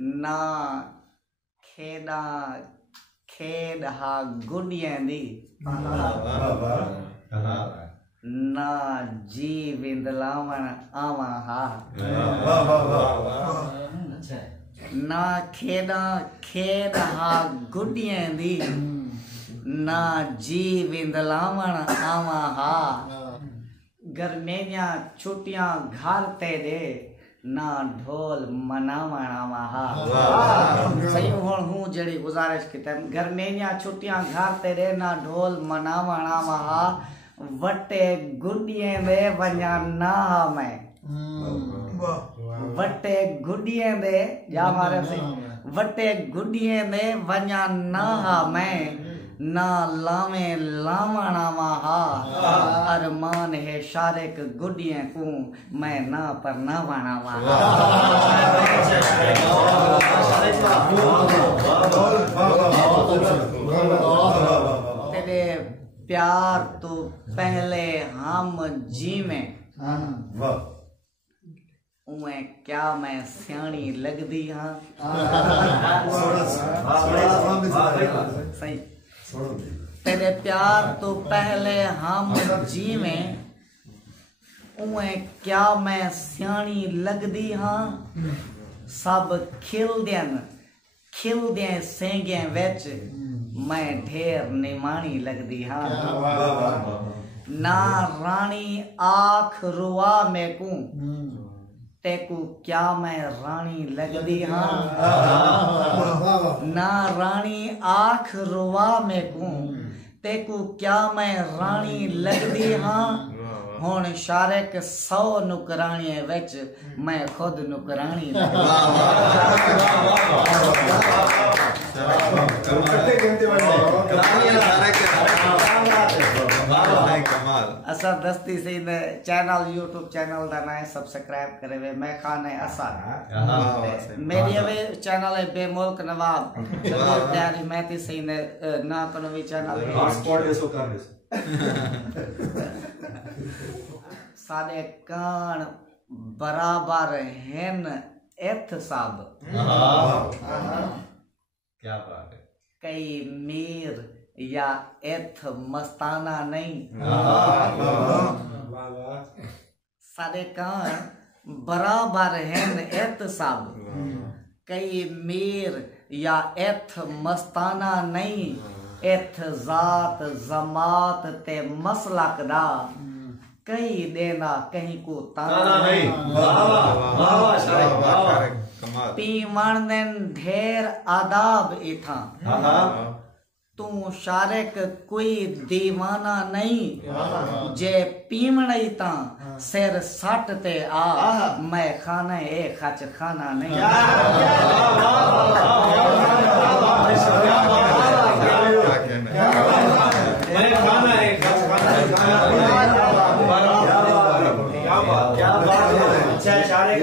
ना खेड़ा खेड़ हा गुडियां दी ना जी विंदलावन आवा हा ना खेड़ा खेड़ हा गुडियां दी ना जी विंदलावन आवा हा गर्मियां छुट्टियां घर ते दे ना ढोल मनावण आवा हा सही हुण हूँ जड़ी गुजारिश की गर्मियां छुट्टियां घर ते दे ना ढोल मनावण आवा हा वटे गुडिये दे वञा ना मैं वटे गुडिये दे या मारे से वटे गुडिये दे वञा ना मैं ना लावे लावणा वहा अरमान है शारिक गुडिये को मैं ना पर ना वाणा वहा तेरे प्यार तो पहले हम जीवे उए क्या मैं सियाणी लगदी हाँ सही तेरे प्यार तो पहले हम जीवे उए क्या मैं सियाणी लगदी हाँ सब खिलदे सेंगे विच मैं ढेर निमाणी लगदी हाँ ना रानी आख रुआ में को तेकू क्या मैं रानी लगदी हाँ ना रानी आख रुआ में को तेकू क्या मैं रानी लगदी हाँ हुण शारिक 100 नुकरानी विच मैं खुद नुकरानी असा दस्ती से चैनल यूट्यूब चैनल दा नाम सब्सक्राइब करे वे मैं खान है असा मेरी वे चैनल है बेमुल्क नवाब तैयारी मैं ती से ना कनो भी चैनल पासपोर्ट इसो कर दे साडे कान बराबर हैं एथ साहब क्या बात है कई मीर या एथ मस्ताना नहीं सारे कान बराबर हैं एथ साहब कई मीर या एथ मस्ताना नहीं एथ जात जमात ते मसलक दा कहीं देना कहीं को ताना नहीं पीवण देन ढेर आदाब इथा तू शारिक कोई दीवाना नहीं जे पीवण ता सिर सट ते आ मैं खाना ए खच खाना नहीं मैं खाना है खच खाना क्या बात है अच्छा शारिक